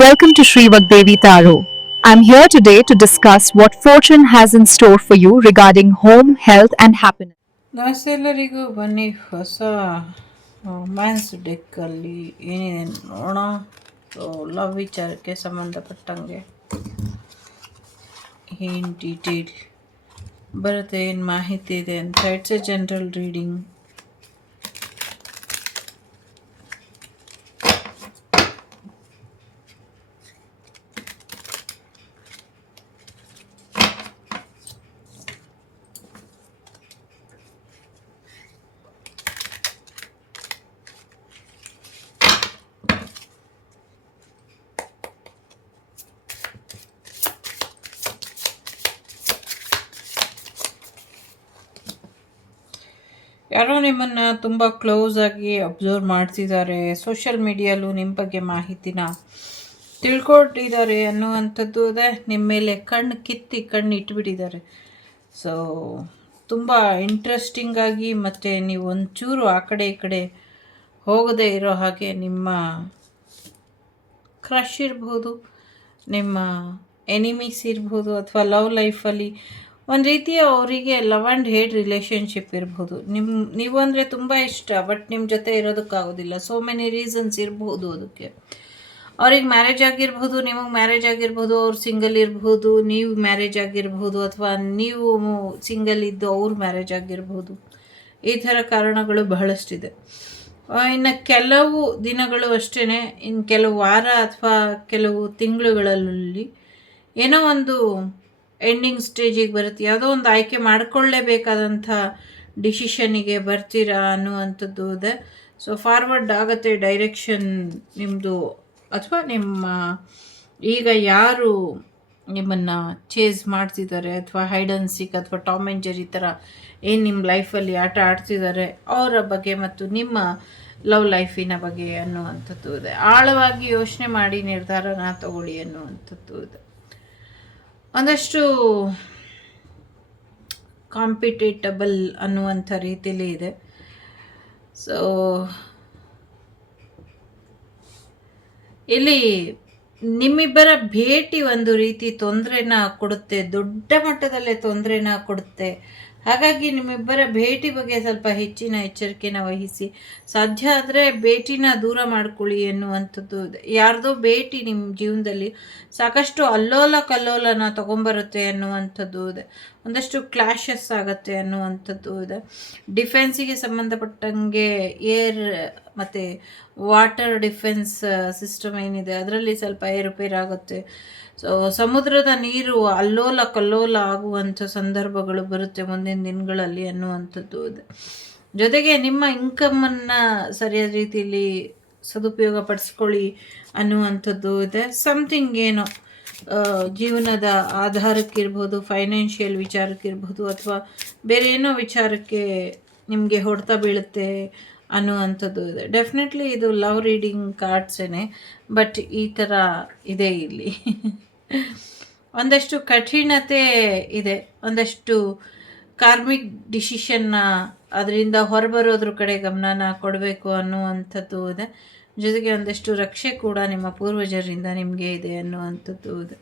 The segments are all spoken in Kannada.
Welcome to Sri Vagdevi Taro. I'm here today to discuss what fortune has in store for you regarding home, health, and happiness. ನಮಸ್ತೆ ಎಲ್ಲರಿಗೂ. ಬನ್ನಿ ಹೊಸ ಮ್ಯಾನ್ಸ್ ಡೆಕ್ಕಲ್ಲಿ ಏನಿದೆ ನೋಡೋಣ. ಸೊ ಲವ್ ವಿಚಾರಕ್ಕೆ ಸಂಬಂಧಪಟ್ಟಂಗೆ ಏನು ಡೀಟೇಲ್ ಬರುತ್ತೆ, ಏನು ಮಾಹಿತಿ ಇದೆ ಅಂತ. It's A general reading. ಯಾರೋ ನಿಮ್ಮನ್ನು ತುಂಬ ಕ್ಲೋಸ್ ಆಗಿ ಅಬ್ಸರ್ವ್ ಮಾಡ್ತಿದ್ದಾರೆ, ಸೋಷಿಯಲ್ ಮೀಡಿಯಲ್ಲೂ ನಿಮ್ಮ ಬಗ್ಗೆ ಮಾಹಿತಿನ ತಿಳ್ಕೊಂಡಿದ್ದಾರೆ ಅನ್ನುವಂಥದ್ದು ಇದೆ. ನಿಮ್ಮ ಮೇಲೆ ಕಣ್ಣು ಇಟ್ಬಿಟ್ಟಿದ್ದಾರೆ. ಸೊ ತುಂಬ ಇಂಟ್ರೆಸ್ಟಿಂಗಾಗಿ, ಮತ್ತು ನೀವು ಒಂಚೂರು ಆ ಕಡೆ ಈ ಕಡೆ ಹೋಗದೇ ಇರೋ ಹಾಗೆ ನಿಮ್ಮ ಕ್ರಶ್ ಇರ್ಬೋದು, ನಿಮ್ಮ ಎನಿಮೀಸ್ ಇರ್ಬೋದು, ಅಥವಾ ಲವ್ ಲೈಫಲ್ಲಿ ಒಂದು ರೀತಿಯ ಅವರಿಗೆ ಲವ್ ಆ್ಯಂಡ್ ಹೇಟ್ ರಿಲೇಷನ್ಶಿಪ್ ಇರ್ಬೋದು. ನೀವು ಅಂದರೆ ತುಂಬ ಇಷ್ಟ, ಬಟ್ ನಿಮ್ಮ ಜೊತೆ ಇರೋದಕ್ಕಾಗೋದಿಲ್ಲ. ಸೋ ಮೆನಿ ರೀಸನ್ಸ್ ಇರ್ಬೋದು ಅದಕ್ಕೆ. ಅವ್ರಿಗೆ ಮ್ಯಾರೇಜ್ ಆಗಿರ್ಬೋದು, ನಿಮಗೆ ಮ್ಯಾರೇಜ್ ಆಗಿರ್ಬೋದು, ಅವ್ರು ಸಿಂಗಲ್ ಇರ್ಬೋದು, ನೀವು ಮ್ಯಾರೇಜ್ ಆಗಿರ್ಬೋದು, ಅಥವಾ ನೀವು ಸಿಂಗಲ್ ಇದ್ದು ಅವ್ರು ಮ್ಯಾರೇಜ್ ಆಗಿರ್ಬೋದು. ಈ ಥರ ಕಾರಣಗಳು ಬಹಳಷ್ಟಿದೆ. ಇನ್ನು ಕೆಲವು ದಿನಗಳು ಅಷ್ಟೇ, ಇನ್ನು ಕೆಲವು ವಾರ ಅಥವಾ ಕೆಲವು ತಿಂಗಳುಗಳಲ್ಲಿ ಏನೋ ಒಂದು ಎಂಡಿಂಗ್ ಸ್ಟೇಜಿಗೆ ಬರುತ್ತೆ. ಯಾವುದೋ ಒಂದು ಆಯ್ಕೆ ಮಾಡಿಕೊಳ್ಳೇಬೇಕಾದಂಥ ಡಿಸಿಷನ್ನಿಗೆ ಬರ್ತೀರಾ ಅನ್ನುವಂಥದ್ದು ಇದೆ. ಸೊ ಫಾರ್ವರ್ಡ್ ಆಗುತ್ತೆ ಡೈರೆಕ್ಷನ್ ನಿಮ್ಮದು, ಅಥವಾ ನಿಮ್ಮ ಈಗ ಯಾರು ನಿಮ್ಮನ್ನು ಚೇಸ್ ಮಾಡ್ತಿದ್ದಾರೆ, ಅಥವಾ ಹೈಡ್ ಆ್ಯಂಡ್ ಸೀಕ್ ಅಥವಾ ಟಾಮ್ ಆ್ಯಂಡ್ ಜೆರಿ ಥರ ಏನು ನಿಮ್ಮ ಲೈಫಲ್ಲಿ ಆಟ ಆಡ್ತಿದ್ದಾರೆ ಅವರ ಬಗ್ಗೆ, ಮತ್ತು ನಿಮ್ಮ ಲವ್ ಲೈಫಿನ ಬಗ್ಗೆ ಅನ್ನುವಂಥದ್ದು ಇದೆ. ಆಳವಾಗಿ ಯೋಚನೆ ಮಾಡಿ ನಿರ್ಧಾರನ ತಗೊಳ್ಳಿ ಅನ್ನುವಂಥದ್ದು ಇದೆ. ಒಂದಷ್ಟು ಕಾಂಪಿಟೇಟಬಲ್ ಅನ್ನುವಂಥ ರೀತಿಯಲ್ಲಿ ಇದೆ. ಸೊ ಇಲ್ಲಿ ನಿಮ್ಮಿಬ್ಬರ ಭೇಟಿ ಒಂದು ರೀತಿ ತೊಂದರೆನ ಕೊಡುತ್ತೆ, ದೊಡ್ಡ ಮಟ್ಟದಲ್ಲೇ ತೊಂದರೆನ ಕೊಡುತ್ತೆ. ಹಾಗಾಗಿ ನಿಮ್ಮಿಬ್ಬರ ಭೇಟಿ ಬಗ್ಗೆ ಸ್ವಲ್ಪ ಹೆಚ್ಚಿನ ಎಚ್ಚರಿಕೆನ ವಹಿಸಿ, ಸಾಧ್ಯ ಆದರೆ ಭೇಟಿನ ದೂರ ಮಾಡ್ಕೊಳ್ಳಿ ಎನ್ನುವಂಥದ್ದು ಇದೆ. ಯಾರ್ದೋ ಭೇಟಿ ನಿಮ್ಮ ಜೀವನದಲ್ಲಿ ಸಾಕಷ್ಟು ಅಲ್ಲೋಲ ಕಲ್ಲೋಲನ ತೊಗೊಂಬರುತ್ತೆ ಅನ್ನುವಂಥದ್ದು ಇದೆ. ಒಂದಷ್ಟು ಕ್ಲಾಶಸ್ ಆಗುತ್ತೆ ಅನ್ನುವಂಥದ್ದು ಇದೆ. ಡಿಫೆನ್ಸಿಗೆ ಸಂಬಂಧಪಟ್ಟಂಗೆ ಏರ್ ಮತ್ತು ವಾಟರ್ ಡಿಫೆನ್ಸ್ ಸಿಸ್ಟಮ್ ಏನಿದೆ ಅದರಲ್ಲಿ ಸ್ವಲ್ಪ ಏರುಪೇರಾಗುತ್ತೆ. ಸೊ ಸಮುದ್ರದ ನೀರು ಅಲ್ಲೋಲ ಕಲ್ಲೋಲ ಆಗುವಂಥ ಸಂದರ್ಭಗಳು ಬರುತ್ತೆ ಮುಂದಿನ ದಿನಗಳಲ್ಲಿ ಅನ್ನುವಂಥದ್ದು ಇದೆ. ಜೊತೆಗೆ ನಿಮ್ಮ ಇನ್ಕಮನ್ನು ಸರಿಯಾದ ರೀತಿಯಲ್ಲಿ ಸದುಪಯೋಗ ಪಡಿಸ್ಕೊಳ್ಳಿ ಅನ್ನುವಂಥದ್ದು ಇದೆ. ಸಮಥಿಂಗ್ ಏನೋ ಜೀವನದ ಆಧಾರಕ್ಕಿರ್ಬೋದು, ಫೈನಾನ್ಷಿಯಲ್ ವಿಚಾರಕ್ಕಿರ್ಬೋದು, ಅಥವಾ ಬೇರೆ ಏನೋ ವಿಚಾರಕ್ಕೆ ನಿಮಗೆ ಹೊಡೆತ ಬೀಳುತ್ತೆ ಅನ್ನುವಂಥದ್ದು ಇದೆ. ಡೆಫಿನೆಟ್ಲಿ ಇದು ಲವ್ ರೀಡಿಂಗ್ ಕಾರ್ಡ್ಸೇನೆ, ಬಟ್ ಈ ಥರ ಇದೆ ಇಲ್ಲಿ. ಒಂದಷ್ಟು ಕಠಿಣತೆ ಇದೆ, ಒಂದಷ್ಟು ಕಾರ್ಮಿಕ್ ಡಿಸಿಷನ್ನ ಅದರಿಂದ ಹೊರಬರೋದ್ರ ಕಡೆ ಗಮನನ ಕೊಡಬೇಕು ಅನ್ನುವಂಥದ್ದು ಇದೆ. ಜೊತೆಗೆ ಒಂದಷ್ಟು ರಕ್ಷೆ ಕೂಡ ನಿಮ್ಮ ಪೂರ್ವಜರಿಂದ ನಿಮಗೆ ಇದೆ ಅನ್ನುವಂಥದ್ದು ಇದೆ.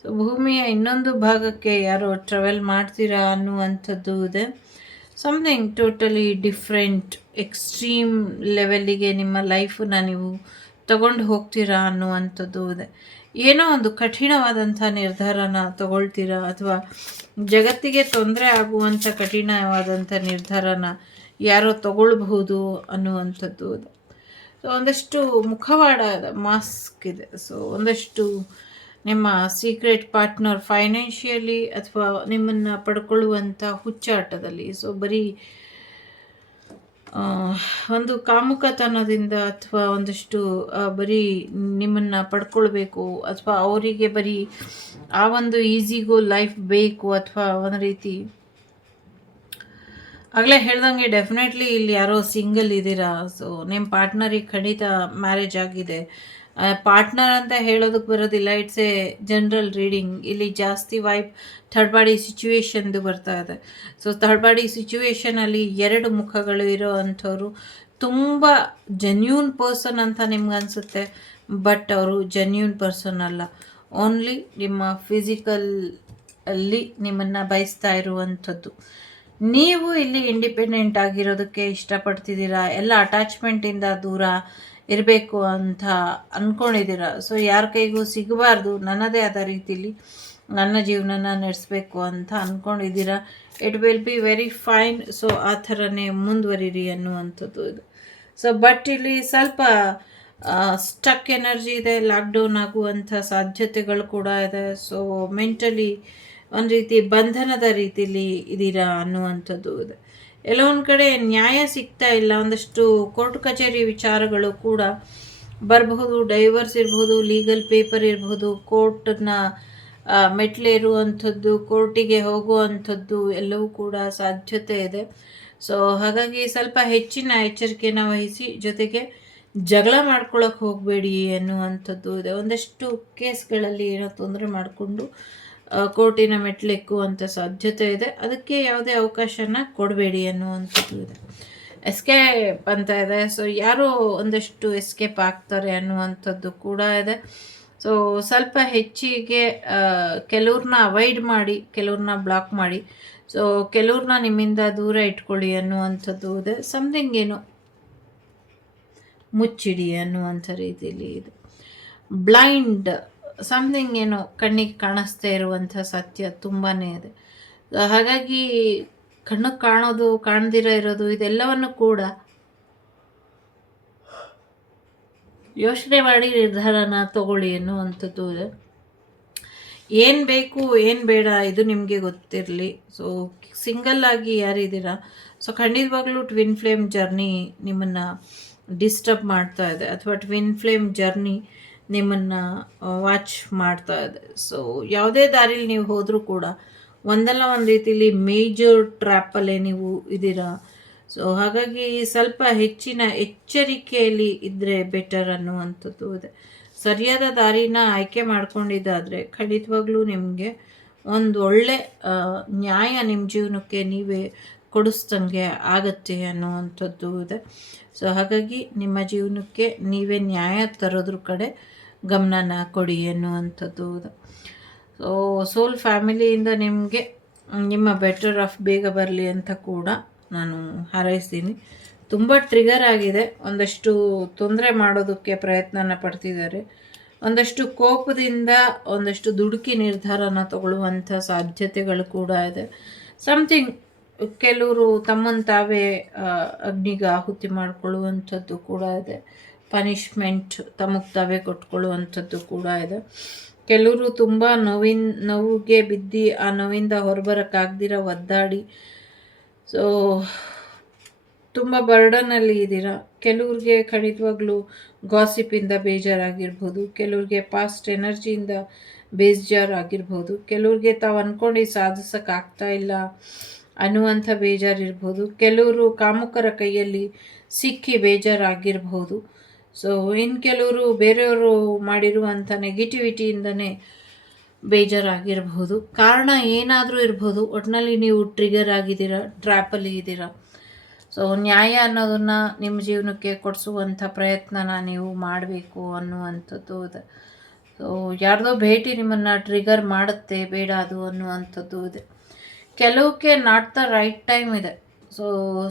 ಸೊ ಭೂಮಿಯ ಇನ್ನೊಂದು ಭಾಗಕ್ಕೆ ಯಾರೋ ಟ್ರಾವೆಲ್ ಮಾಡ್ತೀರಾ ಅನ್ನುವಂಥದ್ದು ಇದೆ. ಸಮಥಿಂಗ್ ಟೋಟಲಿ ಡಿಫ್ರೆಂಟ್, ಎಕ್ಸ್ಟ್ರೀಮ್ ಲೆವೆಲ್ಲಿಗೆ ನಿಮ್ಮ ಲೈಫನ್ನ ನೀವು ತಗೊಂಡು ಹೋಗ್ತೀರಾ ಅನ್ನುವಂಥದ್ದು ಇದೆ. ಏನೋ ಒಂದು ಕಠಿಣವಾದಂಥ ನಿರ್ಧಾರನ ತಗೊಳ್ತೀರಾ, ಅಥವಾ ಜಗತ್ತಿಗೆ ತೊಂದರೆ ಆಗುವಂಥ ಕಠಿಣವಾದಂಥ ನಿರ್ಧಾರನ ಯಾರೋ ತಗೊಳ್ಬಹುದು ಅನ್ನುವಂಥದ್ದು ಇದೆ. ಸೊ ಒಂದಷ್ಟು ಮುಖವಾಡ ಮಾಸ್ಕ್ ಇದೆ. ಸೊ ಒಂದಷ್ಟು ನಿಮ್ಮ ಸೀಕ್ರೆಟ್ ಪಾರ್ಟ್ನರ್ ಫೈನಾನ್ಷಿಯಲಿ ಅಥವಾ ನಿಮ್ಮನ್ನು ಪಡ್ಕೊಳ್ಳುವಂಥ ಹುಚ್ಚಾಟದಲ್ಲಿ, ಸೊ ಬರೀ ಒಂದು ಕಾಮುಕತನದಿಂದ, ಅಥವಾ ಒಂದಷ್ಟು ಬರೀ ನಿಮ್ಮನ್ನು ಪಡ್ಕೊಳ್ಬೇಕು, ಅಥವಾ ಅವರಿಗೆ ಬರೀ ಆ ಒಂದು ಈಸಿಗೂ ಲೈಫ್ ಬೇಕು, ಅಥವಾ ಒಂದು ರೀತಿ ಆಗಲೇ ಹೇಳ್ದಂಗೆ ಡೆಫಿನೆಟ್ಲಿ ಇಲ್ಲಿ ಯಾರೋ ಸಿಂಗಲ್ ಇದ್ದೀರಾ. ಸೊ ನಿಮ್ಮ ಪಾರ್ಟ್ನರಿಗೆ ಖಂಡಿತ ಮ್ಯಾರೇಜ್ ಆಗಿದೆ. ಪಾರ್ಟ್ನರ್ ಅಂತ ಹೇಳೋದಕ್ಕೆ ಬರೋದಿಲ್ಲ, ಇಟ್ಸ್ ಎ ಜನರಲ್ ರೀಡಿಂಗ್. ಇಲ್ಲಿ ಜಾಸ್ತಿ ವೈಬ್ ಥರ್ಡ್ ಪಾರ್ಟಿ ಸಿಚುವೇಶನ್ದು ಬರ್ತಾ ಇದೆ. ಸೊ ಥರ್ಡ್ ಪಾರ್ಟಿ ಸಿಚುವೇಶನಲ್ಲಿ ಎರಡು ಮುಖಗಳು ಇರೋ ಅಂಥವ್ರು ತುಂಬ ಜೆನ್ಯೂನ್ ಪರ್ಸನ್ ಅಂತ ನಿಮ್ಗೆ ಅನಿಸುತ್ತೆ, ಬಟ್ ಅವರು ಜೆನ್ಯೂನ್ ಪರ್ಸನ್ ಅಲ್ಲ. ಓನ್ಲಿ ನಿಮ್ಮ ಫಿಸಿಕಲ್ ಅಲ್ಲಿ ನಿಮ್ಮನ್ನು ಬಯಸ್ತಾ ಇರುವಂಥದ್ದು. ನೀವು ಇಲ್ಲಿ ಇಂಡಿಪೆಂಡೆಂಟ್ ಆಗಿರೋದಕ್ಕೆ ಇಷ್ಟಪಡ್ತಿದ್ದೀರಾ, ಎಲ್ಲ ಅಟ್ಯಾಚ್ಮೆಂಟಿಂದ ದೂರ ಇರಬೇಕು ಅಂತ ಅಂದ್ಕೊಂಡಿದ್ದೀರಾ. ಸೊ ಯಾರ ಕೈಗೂ ಸಿಗಬಾರ್ದು, ನನ್ನದೇ ಆದ ರೀತಿಲಿ ನನ್ನ ಜೀವನನ ನಡೆಸಬೇಕು ಅಂತ ಅಂದ್ಕೊಂಡಿದ್ದೀರಾ. It will be very fine. So ಆ ಥರನೇ ಮುಂದುವರಿರಿ ಅನ್ನುವಂಥದ್ದು ಇದು. ಸೊ ಬಟ್ ಇಲ್ಲಿ ಸ್ವಲ್ಪ ಸ್ಟಕ್ ಎನರ್ಜಿ ಇದೆ, ಲಾಕ್ಡೌನ್ ಆಗುವಂಥ ಸಾಧ್ಯತೆಗಳು ಕೂಡ ಇದೆ. ಸೊ ಮೆಂಟಲಿ ಒಂದು ರೀತಿ ಬಂಧನದ ರೀತಿಲಿ ಇದ್ದೀರಾ ಅನ್ನುವಂಥದ್ದು ಇದೆ. ಎಲ್ಲೋ ಒಂದು ಕಡೆ ನ್ಯಾಯ ಸಿಗ್ತಾ ಇಲ್ಲ, ಒಂದಷ್ಟು ಕೋರ್ಟ್ ಕಚೇರಿ ವಿಚಾರಗಳು ಕೂಡ ಬರಬಹುದು. ಡೈವರ್ಸ್ ಇರ್ಬೋದು, ಲೀಗಲ್ ಪೇಪರ್ ಇರ್ಬೋದು, ಕೋರ್ಟ್ನ ಮೆಟ್ಲೇರುವಂಥದ್ದು, ಕೋರ್ಟಿಗೆ ಹೋಗುವಂಥದ್ದು ಎಲ್ಲವೂ ಕೂಡ ಸಾಧ್ಯತೆ ಇದೆ. ಸೊ ಹಾಗಾಗಿ ಸ್ವಲ್ಪ ಹೆಚ್ಚಿನ ಎಚ್ಚರಿಕೆನ ವಹಿಸಿ, ಜೊತೆಗೆ ಜಗಳ ಮಾಡ್ಕೊಳಕ್ಕೆ ಹೋಗಬೇಡಿ ಅನ್ನುವಂಥದ್ದು ಇದೆ. ಒಂದಷ್ಟು ಕೇಸ್ಗಳಲ್ಲಿ ಏನೋ ತೊಂದರೆ ಮಾಡಿಕೊಂಡು ಕೋರ್ಟಿನ ಮೆಟ್ಲೆಕ್ಕುವಂಥ ಸಾಧ್ಯತೆ ಇದೆ. ಅದಕ್ಕೆ ಯಾವುದೇ ಅವಕಾಶನ ಕೊಡಬೇಡಿ ಅನ್ನುವಂಥದ್ದು ಇದೆ. ಎಸ್ಕೇಪ್ ಅಂತ ಇದೆ. ಸೊ ಯಾರೋ ಒಂದಷ್ಟು ಎಸ್ಕೇಪ್ ಆಗ್ತಾರೆ ಅನ್ನುವಂಥದ್ದು ಕೂಡ ಇದೆ. ಸೊ ಸ್ವಲ್ಪ ಹೆಚ್ಚಿಗೆ ಕೆಲವ್ರನ್ನ ಅವಾಯ್ಡ್ ಮಾಡಿ, ಕೆಲವ್ರನ್ನ ಬ್ಲಾಕ್ ಮಾಡಿ, ಸೊ ಕೆಲವ್ರನ್ನ ನಿಮ್ಮಿಂದ ದೂರ ಇಟ್ಕೊಳ್ಳಿ ಅನ್ನುವಂಥದ್ದು ಇದೆ. ಸಮಥಿಂಗ್ ಏನೋ ಮುಚ್ಚಿಡಿ ಅನ್ನುವಂಥ ರೀತಿಯಲ್ಲಿ ಇದೆ. ಬ್ಲೈಂಡ್ ಸಮಥಿಂಗ್ ಏನೋ ಕಣ್ಣಿಗೆ ಕಾಣಿಸ್ತಾ ಇರುವಂಥ ಸತ್ಯ ತುಂಬಾ ಇದೆ. ಹಾಗಾಗಿ ಕಣ್ಣಿಗೆ ಕಾಣೋದು, ಕಾಣ್ದಿರ ಇರೋದು, ಇದೆಲ್ಲವನ್ನು ಕೂಡ ಯೋಚನೆ ಮಾಡಿ ನಿರ್ಧಾರನ ತಗೊಳ್ಳಿ ಅನ್ನುವಂಥದ್ದು ಇದೆ. ಏನು ಬೇಕು ಏನು ಬೇಡ ಇದು ನಿಮಗೆ ಗೊತ್ತಿರಲಿ. ಸೊ ಸಿಂಗಲ್ ಆಗಿ ಯಾರಿದ್ದೀರಾ, ಸೊ ಖಂಡಿತವಾಗ್ಲೂ ಟ್ವಿನ್ ಫ್ಲೇಮ್ ಜರ್ನಿ ನಿಮ್ಮನ್ನು ಡಿಸ್ಟರ್ಬ್ ಮಾಡ್ತಾ ಇದೆ, ಅಥವಾ ಟ್ವಿನ್ ಫ್ಲೇಮ್ ಜರ್ನಿ ನಿಮ್ಮನ್ನು ವಾಚ್ ಮಾಡ್ತಾ ಇದೆ. ಸೊ ಯಾವುದೇ ದಾರಿಲಿ ನೀವು ಹೋದರೂ ಕೂಡ ಒಂದಲ್ಲ ಒಂದು ರೀತಿಲಿ ಮೇಜರ್ ಟ್ರ್ಯಾಪಲ್ಲೇ ನೀವು ಇದ್ದೀರಾ. ಸೊ ಹಾಗಾಗಿ ಸ್ವಲ್ಪ ಹೆಚ್ಚಿನ ಎಚ್ಚರಿಕೆಯಲ್ಲಿ ಇದ್ದರೆ ಬೆಟರ್ ಅನ್ನುವಂಥದ್ದು ಇದೆ. ಸರಿಯಾದ ದಾರಿನ ಆಯ್ಕೆ ಮಾಡ್ಕೊಂಡಿದ್ದಾದರೆ ಖಂಡಿತವಾಗ್ಲೂ ನಿಮಗೆ ಒಂದು ಒಳ್ಳೆ ನ್ಯಾಯ ನಿಮ್ಮ ಜೀವನಕ್ಕೆ ನೀವೇ ಕೊಡಿಸ್ದಂಗೆ ಆಗತ್ತೆ ಅನ್ನುವಂಥದ್ದು ಇದೆ. ಸೊ ಹಾಗಾಗಿ ನಿಮ್ಮ ಜೀವನಕ್ಕೆ ನೀವೇ ನ್ಯಾಯ ತರೋದ್ರ ಕಡೆ ಗಮನನ ಕೊಡಿ ಅನ್ನುವಂಥದ್ದು ಇದೆ. ಸೊ ಸೋಲ್ ಫ್ಯಾಮಿಲಿಯಿಂದ ನಿಮಗೆ ನಿಮ್ಮ ಬೆಟರ್ ಆಫ್ ಬೇಗ ಬರಲಿ ಅಂತ ಕೂಡ ನಾನು ಹಾರೈಸ್ತೀನಿ. ತುಂಬ ಟ್ರಿಗರ್ ಆಗಿದೆ, ಒಂದಷ್ಟು ತೊಂದರೆ ಮಾಡೋದಕ್ಕೆ ಪ್ರಯತ್ನನ ಪಡ್ತಿದ್ದಾರೆ, ಒಂದಷ್ಟು ಕೋಪದಿಂದ ಒಂದಷ್ಟು ದುಡುಕಿ ನಿರ್ಧಾರನ ತಗೊಳ್ಳುವಂಥ ಸಾಧ್ಯತೆಗಳು ಕೂಡ ಇದೆ. ಸಮಥಿಂಗ್ ಕೆಲವರು ತಮ್ಮನ್ನು ತಾವೇ ಅಗ್ನಿಗೆ ಆಹುತಿ ಮಾಡಿಕೊಳ್ಳುವಂಥದ್ದು ಕೂಡ ಇದೆ. ಪನಿಷ್ಮೆಂಟ್ ತಮಗೆ ತಾವೇ ಕೊಟ್ಕೊಳ್ಳುವಂಥದ್ದು ಕೂಡ ಇದೆ. ಕೆಲವರು ತುಂಬ ನೋವಿಗೆ ಬಿದ್ದು ಆ ನೋವಿಂದ ಹೊರಬರೋಕ್ಕಾಗ್ದಿರ ಒದ್ದಾಡಿ ಸೊ ತುಂಬ ಬರ್ಡನಲ್ಲಿ ಇದ್ದೀರಾ. ಕೆಲವ್ರಿಗೆ ಖಂಡಿತವಾಗ್ಲೂ ಗಾಸಿಪಿಂದ ಬೇಜಾರಾಗಿರ್ಬೋದು, ಕೆಲವ್ರಿಗೆ ಪಾಸ್ಟ್ ಎನರ್ಜಿಯಿಂದ ಬೇಜಾರಾಗಿರ್ಬೋದು, ಕೆಲವ್ರಿಗೆ ತಾವು ಅಂದ್ಕೊಂಡು ಸಾಧಿಸೋಕ್ಕಾಗ್ತಾ ಇಲ್ಲ ಅನ್ನುವಂಥ ಬೇಜಾರಿರ್ಬೋದು, ಕೆಲವರು ಕಾಮುಕರ ಕೈಯಲ್ಲಿ ಸಿಕ್ಕಿ ಬೇಜಾರಾಗಿರ್ಬೋದು. ಸೊ ಇನ್ನು ಕೆಲವರು ಬೇರೆಯವರು ಮಾಡಿರುವಂಥ ನೆಗೆಟಿವಿಟಿಯಿಂದನೇ ಬೇಜಾರಾಗಿರ್ಬೋದು. ಕಾರಣ ಏನಾದರೂ ಇರ್ಬೋದು, ಒಟ್ಟಿನಲ್ಲಿ ನೀವು ಟ್ರಿಗರ್ ಆಗಿದ್ದೀರಾ, ಟ್ರ್ಯಾಪಲ್ಲಿ ಇದ್ದೀರಾ. ಸೊ ನ್ಯಾಯ ಅನ್ನೋದನ್ನು ನಿಮ್ಮ ಜೀವನಕ್ಕೆ ಕೊಡಿಸುವಂಥ ಪ್ರಯತ್ನನ ನೀವು ಮಾಡಬೇಕು ಅನ್ನುವಂಥದ್ದು ಇದೆ. ಸೊ ಯಾರ್ದೋ ಭೇಟಿ ನಿಮ್ಮನ್ನು ಟ್ರಿಗರ್ ಮಾಡುತ್ತೆ, ಬೇಡ ಅದು ಅನ್ನುವಂಥದ್ದು ಇದೆ. ಕೆಲವಕ್ಕೆ ನಾಟ್ ದ ರೈಟ್ ಟೈಮ್ ಇದೆ. ಸೊ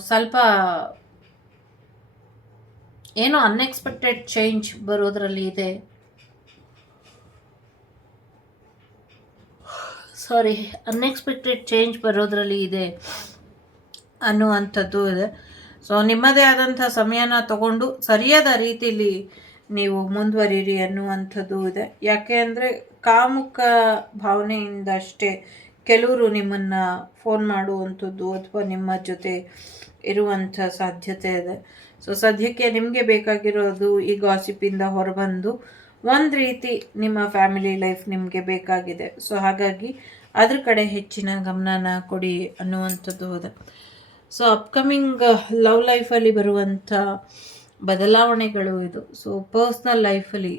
ಸ್ವಲ್ಪ ಏನೋ ಅನ್ಎಕ್ಸ್ಪೆಕ್ಟೆಡ್ ಚೇಂಜ್ ಬರೋದ್ರಲ್ಲಿ ಇದೆ. ಅನ್ಎಕ್ಸ್ಪೆಕ್ಟೆಡ್ ಚೇಂಜ್ ಬರೋದ್ರಲ್ಲಿ ಇದೆ ಅನ್ನುವಂಥದ್ದು ಇದೆ. ಸೊ ನಿಮ್ಮದೇ ಆದಂಥ ಸಮಯನ ತಗೊಂಡು ಸರಿಯಾದ ರೀತಿಯಲ್ಲಿ ನೀವು ಮುಂದುವರಿರಿ ಅನ್ನುವಂಥದ್ದು ಇದೆ. ಯಾಕೆ ಅಂದರೆ ಕಾಮುಕ ಭಾವನೆಯಿಂದ ಅಷ್ಟೇ ಕೆಲವರು ನಿಮ್ಮನ್ನು ಫೋನ್ ಮಾಡುವಂಥದ್ದು ಅಥವಾ ನಿಮ್ಮ ಜೊತೆ ಇರುವಂಥ ಸಾಧ್ಯತೆ ಇದೆ. ಸೊ ಸದ್ಯಕ್ಕೆ ನಿಮಗೆ ಬೇಕಾಗಿರೋದು ಈ ಗಾಸಿಪಿಂದ ಹೊರಬಂದು ಒಂದು ರೀತಿ ನಿಮ್ಮ ಫ್ಯಾಮಿಲಿ ಲೈಫ್ ನಿಮಗೆ ಬೇಕಾಗಿದೆ. ಸೊ ಹಾಗಾಗಿ ಅದ್ರ ಕಡೆ ಹೆಚ್ಚಿನ ಗಮನನ ಕೊಡಿ ಅನ್ನುವಂಥದ್ದು ಇದೆ. ಸೊ ಅಪ್ಕಮಿಂಗ್ ಲವ್ ಲೈಫಲ್ಲಿ ಬರುವಂಥ ಬದಲಾವಣೆಗಳು ಇದು. ಸೊ ಪರ್ಸ್ನಲ್ ಲೈಫಲ್ಲಿ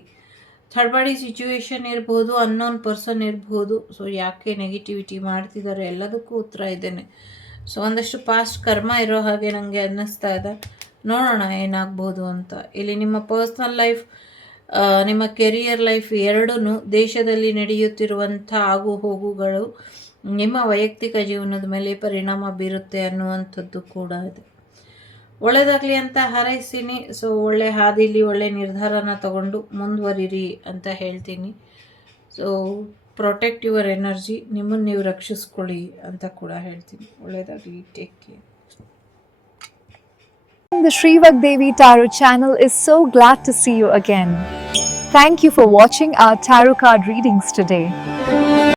ಥರ್ಡ್ ಪಾರ್ಟಿ ಸಿಚುವೇಶನ್ ಇರ್ಬೋದು, ಅನ್ನೋನ್ ಪರ್ಸನ್ ಇರ್ಬೋದು. ಸೊ ಯಾಕೆ ನೆಗೆಟಿವಿಟಿ ಮಾಡ್ತಿದ್ದಾರೆ ಎಲ್ಲದಕ್ಕೂ ಉತ್ತರ ಇದ್ದೇನೆ. ಸೊ ಒಂದಷ್ಟು ಪಾಸ್ಟ್ ಕರ್ಮ ಇರೋ ಹಾಗೆ ನನಗೆ ಅನ್ನಿಸ್ತಾ ಇದೆ. ನೋಡೋಣ ಏನಾಗ್ಬೋದು ಅಂತ. ಇಲ್ಲಿ ನಿಮ್ಮ ಪರ್ಸ್ನಲ್ ಲೈಫ್ ನಿಮ್ಮ ಕೆರಿಯರ್ ಲೈಫ್ ಎರಡೂ ದೇಶದಲ್ಲಿ ನಡೆಯುತ್ತಿರುವಂಥ ಆಗು ಹೋಗುಗಳು ನಿಮ್ಮ ವೈಯಕ್ತಿಕ ಜೀವನದ ಮೇಲೆ ಪರಿಣಾಮ ಬೀರುತ್ತೆ ಅನ್ನುವಂಥದ್ದು ಕೂಡ ಇದೆ. ಒಳ್ಳೆಯದಾಗಲಿ ಅಂತ ಹಾರೈಸ್ತೀನಿ. ಸೊ ಒಳ್ಳೆ ಹಾದಿಲಿ ಒಳ್ಳೆ ನಿರ್ಧಾರನ ತಗೊಂಡು ಮುಂದುವರಿರಿ ಅಂತ ಹೇಳ್ತೀನಿ. ಸೊ ಪ್ರೊಟೆಕ್ಟ್ ಯುವರ್ ಎನರ್ಜಿ, ನಿಮ್ಮನ್ನು ನೀವು ರಕ್ಷಿಸ್ಕೊಳ್ಳಿ ಅಂತ ಕೂಡ ಹೇಳ್ತೀನಿ. ಒಳ್ಳೆಯದಾಗಲಿ, take care. The Shrivak Devi Tarot channel is so glad to see you again. Thank you for watching our tarot card readings today.